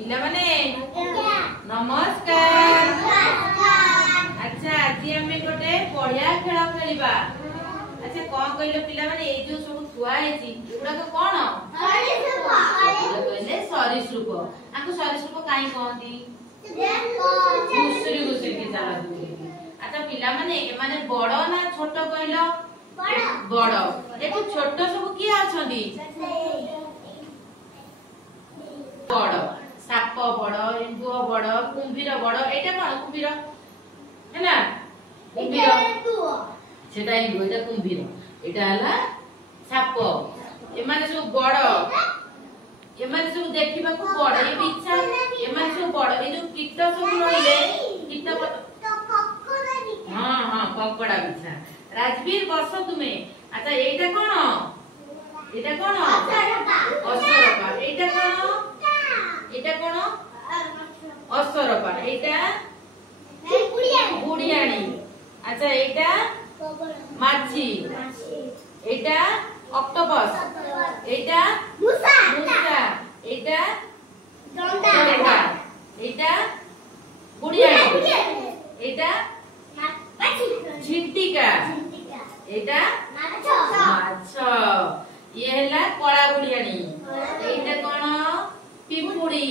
पिला माने नमस्कार। अच्छा आज आम गोटे बढ़िया खेल खेलिबा। अच्छा कौन कहले पिला माने ए जो सब थुआ हेची एगुडा कौन कहले सरीसृप। आको सरीसृप काई कहंती घुसरी घुसरी के चलती। अच्छा पिला माने ए माने बड़ ना छोट कहलो बड़। देखो छोट सब किए अछंदी बड़ साप बड़ एंदुआ बड़ कुंभीर बड़। एटा कोन कुंभीर है ना कुंभीर सेटा एंदुआ एटा कुंभीर एटा हला साप। ए माने सब बड़ ए माने सब देखिबा को बड़ ए बिच्छा ए माने सब बड़। ए जो कीट सब रहिले कीट हां हां कंकड़ा बिच्छा। राजवीर बस तुमे। अच्छा एटा कोन असरपा एटा कोन असरपा एटा बुढ़ियाणी। अच्छा एटा माछी एटा ऑक्टोपस एटा मूसा एटा जंडा एटा बुढ़ियाणी एटा झिंटिका एटा माछ। ये हला कला बुढ़ियाणी एटा कोन पिपुड़ी।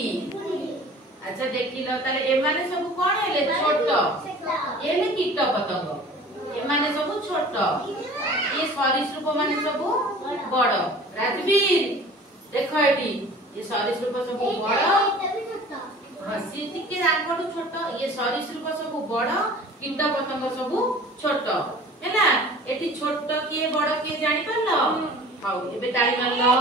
अच्छा देखिलो ताले ए माने सब कोन हेले छोट ये ले कीट पतंग ए माने सब छोट ये सरीसृप माने सब बड़। राजवीर देखो एटी ये सरीसृप सब बड़ हसी टिके आंकड़ छोट ये सरीसृप सब बड़ कीट पतंग सब छोट है ना। एटी छोट किए बड़ किए जानि परलो। हाउ एबे ताली मारलो।